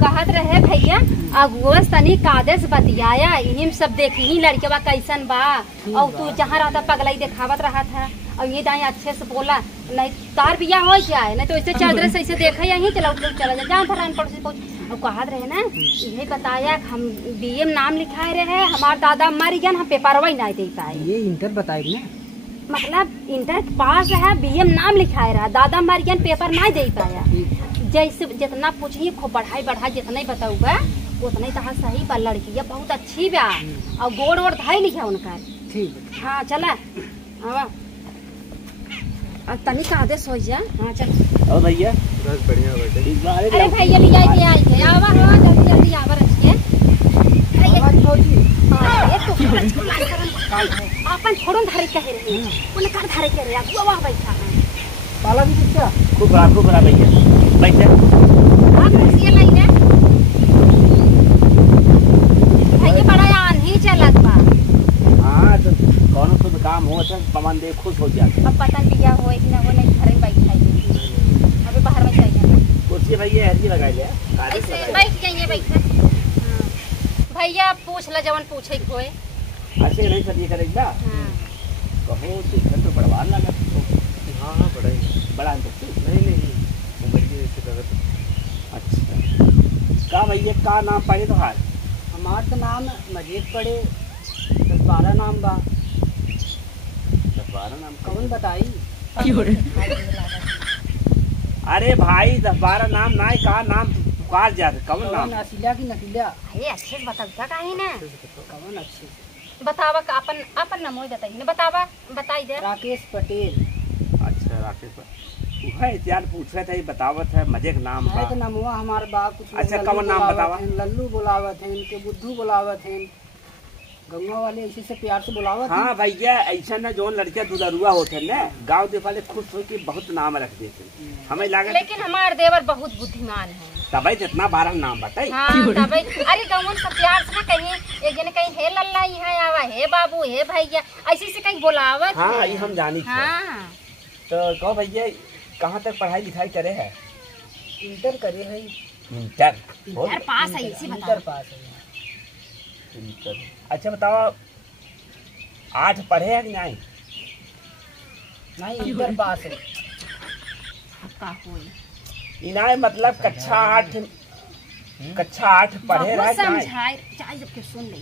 कहत रहे भैया अगुआ तनी कादेश बतियाया इन्हीं सब देखी ही लड़के कैसन बा और तू जहाँ रहता पगलाई दिखावत रहा था और ये दाई अच्छे से बोला नहीं तार बिया हो जाए नहीं तो ऐसे चादर से ऐसे देखा यहीं चला चला जा जहाँ भरान पड़ोसी पहुँच और कहत रहे ना यही बताया हम बीए में नाम लिखाए रहे हमार दादा मर गया हम पेपरवा ही नहीं दे पाए। ये इंटर बताई ना मतलब इंटर पास है बीए में नाम लिखाए रहा दादा मर गया पेपर नहीं दे पाया। जैसे जितना पूछिए खूब बढ़ाई जितना ही बताऊगा उतना ही कहा सही बा लड़की ये बहुत अच्छी बा और गोड़ वोड़ धाई लिखा उनका। ठीक हाँ चला हाँ तनी का आदेश हो जा। हाँ चल और भैया बस बढ़िया बेटे। अरे भैया ले जाए आए थे आवा हाँ जल्दी जल्दी आवा रखिए। अपन छोड़ो धारे कह रहे उन्हें कर धारे कह रहे वो वहाँ बैठा है पाला भी कितना खूब बड़ा भैया बैठे आप कुर्सी लाई है भैया बड़ा आंधी चलत बा। हाँ तो कौन शुभ काम हो पवन देख खुश हो जाते। अब पता नहीं हो कि ना हो नहीं घर में बैठा है अभी बाहर में चाहिए कुर्सी भैया ऐसी लगाई ले बैठ जाइए बैठे। भैया पूछ ला जवन पूछे कोई ऐसे नहीं कर ये करेगा कहो देखने तो बड़वार लगा। हाँ हाँ बड़ा ही बड़ा अंतर नहीं उम्र की ऐसे करत। अच्छा का भैया का नाम पड़े तो हार हमार तो नाम मजीद पड़े 10-12 नाम बा 12 नाम कौन बताई। अरे भाई 10-12 नाम ना का नाम पुकार जाते कौन नाम नसीला की नकीला अरे अच्छे से बताता काहे ना कौन अच्छे बतावा का अपन अपन नाम बताइए ना बतावा बताई दे। राकेश पटेल। अच्छा राकेश वह इतिहास पूछे थे बतावत है मजे का नाम है तो नमवा हमारे बाप कुछ अच्छा कौन नाम बतावा लल्लू बुलावत है इनके बुद्धू बुलावत है गंगा वाले इसी से प्यार से बुलावत। हाँ भैया ऐसा ना जो लड़के दुलरुआ होते ना गांव दे वाले खुश हो के बहुत नाम रख देते हमें लागत लेकिन हमारे देवर बहुत बुद्धिमान है तभी जितना 12 नाम बताई। हाँ तभी अरे गाँव सब प्यार से ना कहीं एक जने कहीं हे लल्ला यहाँ आवा हे बाबू हे भैया ऐसे से कहीं बुलावत। हाँ ये हम जानी हाँ तो कहो भैया कहाँ तक पढ़ाई लिखाई करे है। इंटर करे है इंटर पास है इसी इंटर पास है इंटर। अच्छा बताओ 8 पढ़े है कि नहीं नहीं इंटर पास है का कोई इनाय मतलब कक्षा 8 पढ़े रहे समझाए चाहे जब के सुन ले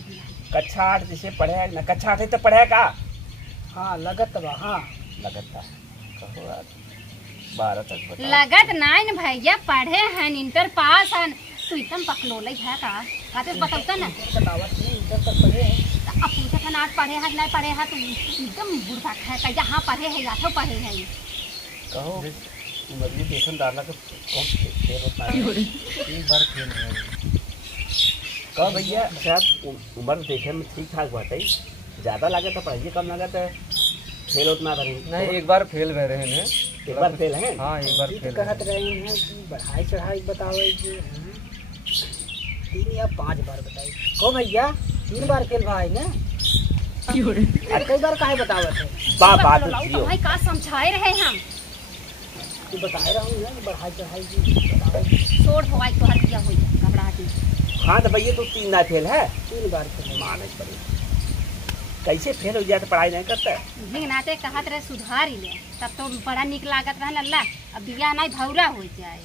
कक्षा 8 जिसे पढ़े है ना कक्षा 8 तो पढ़े का। हाँ लगत बा हाँ लगत था कहो यार 12 तक बता लगत नहीं भैया पढ़े हैं इंटर पास है तू एकदम पकलोले है का काते बताता ना बतावत नहीं इंटर तक पढ़े हैं। अब पूछा था ना पढ़े है नहीं पढ़े है तो एकदम बुढ़ा है का यहाँ पढ़े है या तो पढ़े है कहो मर्जी देखन डाला के कौन खेल होता है एक बार खेल है कहो भैया शायद उम्र देखे में ठीक ठाक बात है ज्यादा लागत तो पढ़ाई कम लागत है फेल उतना नहीं एक बार फेल भे रहे हैं एक बार फेल है। हाँ एक बार फेल कहत रहे हैं कि बढ़ाई चढ़ाई बतावे कि 3 या 5 बार बताई को भैया 3 बार फेल भाई ना कई बार काहे बतावत है बात तो भाई का समझाए रहे हम तू बताए रहूँ ना बढ़ाई चढ़ाई की बतावे छोड़ हवाई तो हर किया हो घबरा के। हाँ तो भैया तो 3 ना फेल है 3 बार फेल माने पड़े कैसे फेल हो जाए तो पढ़ाई नहीं करता नाते कहत रहे सुधार ही ले तब तो बड़ा निक लागत रहा अल्लाह अब बिया नहीं भौरा हो जाए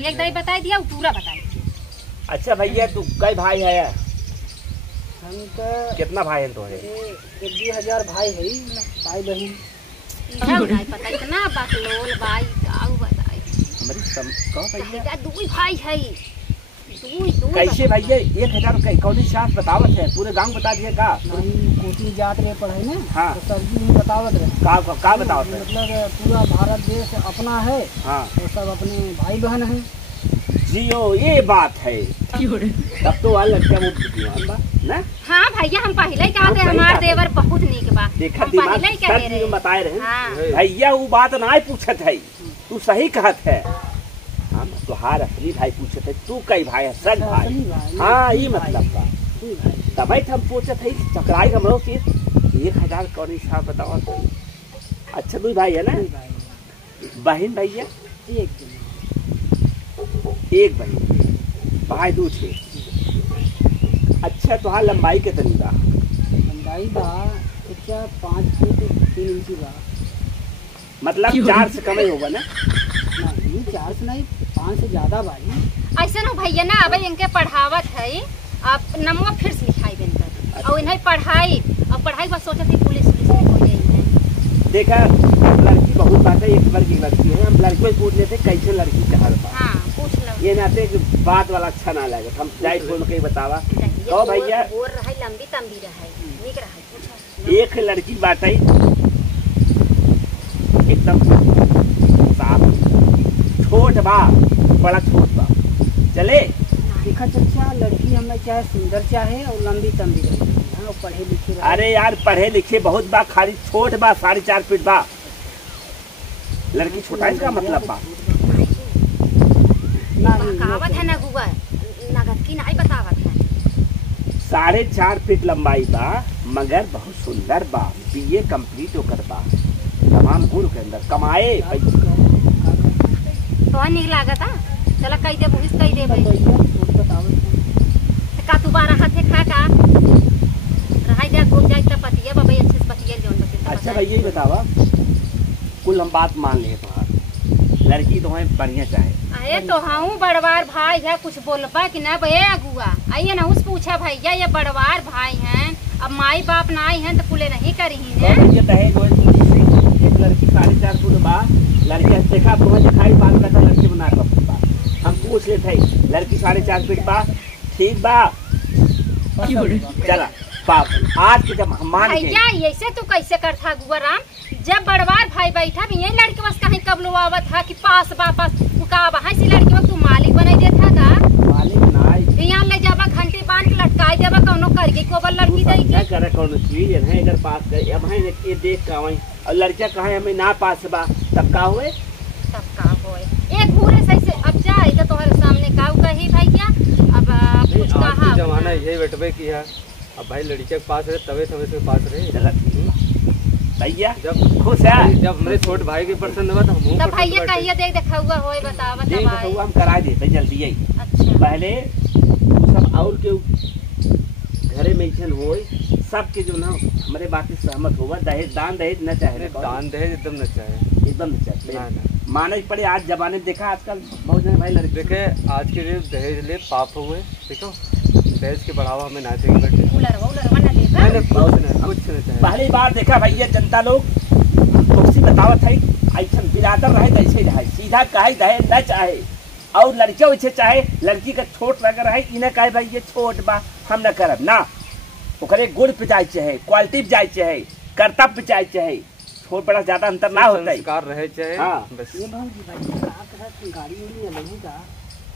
एक दाई बताई दिया पूरा बताई। अच्छा भैया तू कई भाई है हम तो कितना भाई है तो है 1-2 भाई है भाई बहन नहीं पता इतना बकलोल भाई का बताई हमारी कहो भैया 2 भाई है कैसे भैया 1000 कौन साथ बतावत है पूरे गांव बता दिए का कोचिंग जात रहे पढ़े ना। हाँ तो सर जी बतावत रहे का बतावत है मतलब पूरा भारत देश अपना है। हाँ तो सब अपने भाई बहन है जियो ये बात है तब तो वाला लड़का बहुत बुद्धिमान बा ना। हाँ भैया हम पहले ही कहा थे हमार देवर बहुत नीक बा देखा हम पहले ही कह रहे बताए रहे हाँ। भैया वो बात ना पूछत है तू सही कहत है हम तुहार असली भाई पूछे थे तू कई भाई है सग भाई। हाँ ये मतलब बा तभी हम पूछे थे चकराई हम लोग 1000 कौन हिसाब बताओ तो अच्छा 2 भाई है ना बहन भैया एक भाई भाई दू छे। अच्छा तुहार लंबाई कितनी बा? लंबाई बा क्या 5 फुट 3 इंची बा। मतलब 4 से कम ही होगा ना? नहीं 4 से नहीं 5 से ज्यादा बा जी। ऐसे न भैया ना अब इनके पढ़ावत है अब नमवा फिर से लिखाई देन कर और इन्हें पढ़ाई अब पढ़ाई बस सोचत थी पुलिस में हो जाए। देखा लड़की बहुत बात है, एक वर्ग की लड़की है, हम लड़की पूछ लेते कैसे लड़की कहाँ बा। हाँ पूछ लो। ये नाते कि बात वाला अच्छा ना लगे हम जाए फोन के बतावा। तो भैया गोर रहे लंबी तंबी रहे नीक रहे पूछो। एक लड़की बात है एकदम साफ छोट बा बड़ा छोट बा चले। देखा चचा लड़की हमें चाहे सुंदर चाहे और लंबी तंबी रहे हाँ, पढ़े लिखे रहे। अरे यार पढ़े लिखे बहुत बा, खाली छोट बा 4.5 फीट बा। लड़की छोटा इसका मतलब बा कहावत है ना गुआ नगद की नहीं बतावत है। 4.5 फीट लंबाई बा मगर बहुत सुंदर बा। बीए कंप्लीट होकर बा तमाम गुण के अंदर कमाए पैसे। तो निक लागत है चला कही दे बुहिस कही दे भाई का तू बारह हाथे खा का रहाई दे घूम जाए त पतिया बाबा अच्छे से पतिया जोन बते। अच्छा भाई यही बतावा कुल हम बात मान लिए तुम्हारा लड़की तुम्हें बढ़िया चाहे। अरे तो हाँ बड़वार भाई है कुछ बोलबा कि ना भैया अगुआ आइए ना उस पूछा भैया ये बड़वार भाई हैं अब माई बाप ना आई हैं तो कुले नहीं करी है। एक लड़की 4.5 फुट बा लड़की देखा तुम्हें दिखाई बात करता लड़की बना कर हम पूछ लेते लड़की 4.5 फीट बा ठीक बा चला बाप आज के जब हम मान के भैया ऐसे तू कैसे करता गुआ राम जब बड़वार भाई बैठा भी यही लड़के बस कहीं कब लो आवत था कि पास वापस का वहाँ से लड़के वक्त तू मालिक बनाई देता का मालिक ना यहाँ ले जाबा घंटे बांध के लटकाई देबा कौनो करके कोबर लड़की दई के करे कौन चीज है अगर पास करे अब है ये देख का वही और लड़का कहे हमें ना पास बा तब का हुए तब का होए एक घूरे सही से अब जाए तो तुम्हारे सामने का कही भैया अब कुछ कहा जमाना यही बैठबे की है अब भाई लड़के के पास रहे तबे समय से पास रहे। चला भैया जब खुश है जब मेरे छोट भाई के पसंद हुआ तो हम तब भैया कहिए देख देखा हुआ होए बतावा देख भाई तो हम करा देते जल्दी यही अच्छा पहले सब और के घरे में ऐसा होए सबके जो ना हमारे बात से सहमत होगा दहेज दान दहेज न चाहे दान दहेज एकदम न चाहे एकदम न चाहे ना ना माने पड़े आज जमाने देखा आजकल बहुत जने भाई लड़के देखे आज के लिए दहेज ले पाप हुए देखो दहेज के बढ़ावा हमें ना चाहिए बैठे उलर बना देगा कुछ न चाहे। पहली बार देखा भैया जनता लोग तुमसे बतावत है ऐसा बिरादर रहे जैसे रहे सीधा कहे दहेज न चाहे और लड़के वैसे चाहे लड़की का छोट लग रहा है इन्हें कहे भाई ये छोट बा हम न करब ना ओकरे गुण पे जाए चाहे क्वालिटी पे जाए चाहे कर्तव्य पे जाए चाहे छोट बड़ा ज्यादा अंतर ना होता है संस्कार रहे चाहे हाँ। बस ये भाई भाई का कहा गाड़ी उड़ी न लगेगा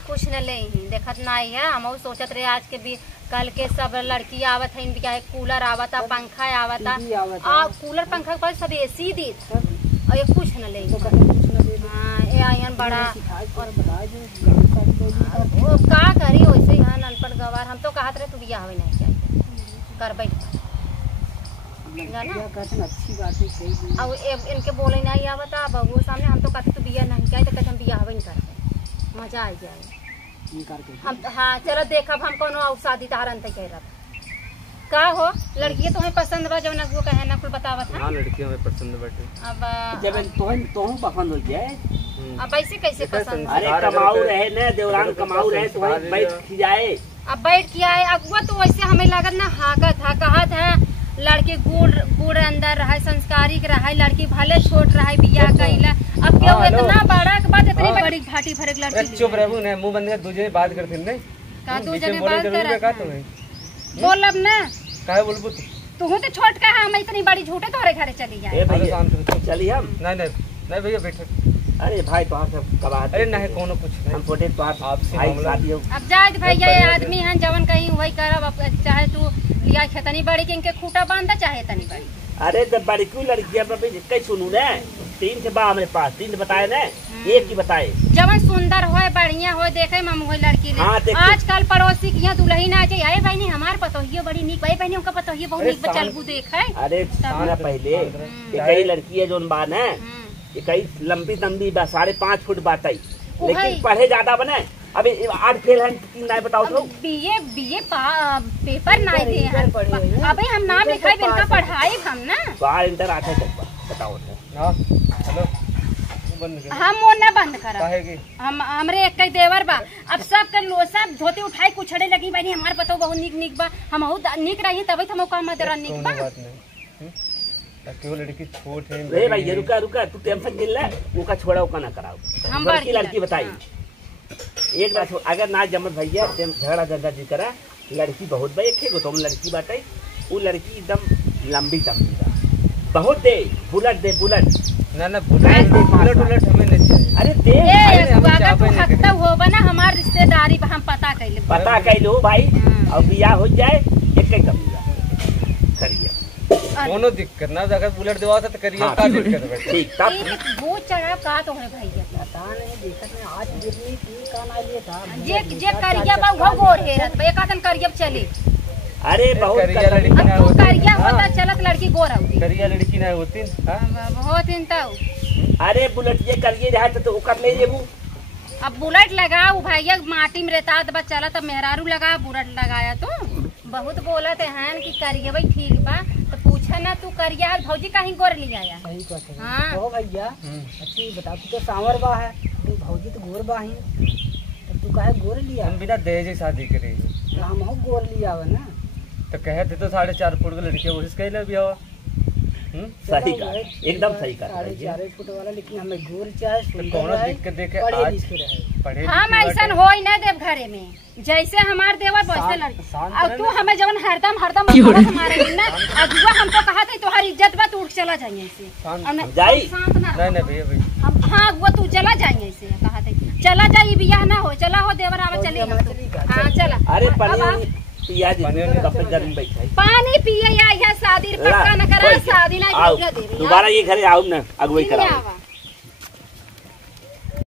कुछ न ले ही देखत नहीं है हम सोचत रहे आज के भी कल के सब लड़की आवत है इनके कूलर आवता पंखा आवता टीवी आवता। कूलर पंखा के पास सब एसी दी और ये कुछ न ले तो कहीं कुछ न दे हाँ ये आयन बड़ा सिखाए और बताए जो गाड़ी साड़ी लोगी वो का करी वैसे यहाँ अनपढ़ गवार हम तो कहत रहे तू बियाह होवे नहीं चाहिए कर बैठ जाना क्या कहते हैं अच्छी बात है सही अब इनके बोले नहीं आवता बबू सामने हम तो कहते तू बियाह नहीं चाहिए तो कहते हम बियाह होवे नहीं करते मजा आ जाए निकाल के हम हाँ चलो देखब हम कोनो और शादी तारन तक कह रहा का हो लड़की तुम्हें पसंद बा जब वो कहे ना कुल बतावत है हाँ लड़कियों में पसंद बैठे अब जब तो पसंद हो जाए अब ऐसे कैसे पसंद अरे कमाऊ रहे न देवरान कमाऊ रहे तो वही बैठ जाए अब बैठ के आए अगुआ तो वैसे हमें लागत ना हाकत था कहत है लड़के गुड़ अंदर रहा संस्कारिक रहा लड़की भले छोट रहा बियाह कैला अब क्यों इतना बड़ा के बाद इतनी बड़ी घाटी भरक लड़की चुप रहू ने मुंह बंद कर दूजे बात करते नहीं का तू बीच जने में बोले बात जरूर कर का तुम्हें बोल अब ना काहे बोलबू तू तो छोट का हम इतनी बड़ी झूठे तोरे घरे चली जाए ए भैया शांत हो। चलिए हम नहीं नहीं नहीं भैया बैठो अरे भाई तो सब कबा अरे नहीं कोनो कुछ हम नहीं फोटे तो आपसे भाई मामला- शादी हो अब जाए भैया ये आदमी हैं जवन कहीं वही करब अब चाहे तू लिया खेतनी बड़ी के इनके खूटा बांधा चाहे तनी बड़ी अरे जब बड़ी क्यों लड़की है कई सुनू न 3 से बा हमारे पास 3 बताए न एक की बताए जवन सुंदर होए बढ़िया होए देखे में वही लड़की ले हाँ, देखो। आजकल पड़ोसी की यहाँ दुल्हन आ जाए अरे बहनी हमार पतोहियो बड़ी नीक भाई बहनी उनका पतोहियो बहुत अरे नीक चलबू देखे अरे सामने पहले ये कई लड़की है जोन बा न ये कई लंबी तंबी बा 5.5 फुट बाटई लेकिन पढ़े ज्यादा बने। अभी 8 फेल हैं, 3 नहीं बताओ तो। बीए पेपर नहीं दे हैं। अबे हम नाम लिखाई इनका पढ़ाई हम ना। बाहर इंटर आते तक बताओ तो। हां हेलो बंद कर। हम वो ना बंद करा। काहे की हम हमरे एक देवर बा। अब सब कर लो सब धोती उठाई कुछड़े लगी बानी हमार पतो बहुत निक बा। हम बहुत निक रही तभी हम काम तेरा निक बा। बात नहीं क्यों लड़की छोट है। रे भाई ये रुका तू टेंशन ले ले, वो का छोड़ा वो का ना कराओ। हम बड़की लड़की बताई एक बात अगर ना जमत भैया झगड़ा गंगा जी करा। लड़की बहुत बा, एक तुम लड़की बाटे। वो लड़की एकदम लंबी तंबी बा, बहुत दे बुलेट दे बुलेट। ना बुलेट हमें नहीं चाहिए। अरे दे अगर तू हकता होबा ना हमार रिश्तेदारी हम पता कैलो भाई। अब बियाह हो जाए एक कमी करिए कोनो दिक्कत ना। अगर बुलेट देवा तो करिए का दिक्कत है। ठीक तब वो चढ़ा का तो है भैया पता नहीं देखत में आज देखनी की का ना लिए था। जे करिया बा वो गोर हेरत बे का तन करिया चले। अरे बहुत करिया लड़की ना अब तू होती। करिया होता चलत लड़की गोर आउती। करिया लड़की ना होती। हां बहुत इन तो अरे बुलेट ये करिए रहा तो ओकर ले लेबू। अब बुलेट लगाओ भैया माटी में रहता बा चला तब मेहरारू लगा बुलेट लगाया तो बहुत बोलत हैं कि करिए भाई ठीक बा। तो पूछा ना तू करिया भौजी कहीं गोर ले आया। सही कहते हैं। हाँ। तो भैया अच्छी बता तू तो सांवर बा है, तू भौजी तो गोर बा ही, तो तू काहे गोर लिया? हम बिना दहेज की शादी करे। तो हम हो गोर लिया हो ना। तो कहते तो 4.5 फुट की लड़की कोशिश कर ले भी हो। सही कहा, एकदम सही कहा। 4.5 फुट वाला लेकिन हमें गोर चाहे तो कौनो दिक्कत देखे आज पढ़े हम ऐसा हो ही ना देव घरे में जैसे हमार देवर वैसे लड़की। और तू हमें जवन हरदम हमारे ना अगुआ हमको कहा था तुम्हारी इज्जत बा तू उठ चला जाइए ऐसे जाई नहीं भैया भैया हम। हाँ वो तू चला जाइए ऐसे कहा था चला जाइए बियाह ना हो चला हो देवर आवा चले। हाँ चला। अरे पानी पिए या शादी पक्का न करा शादी ना दोबारा ये घरे आओ ना अगुवाई कराओ।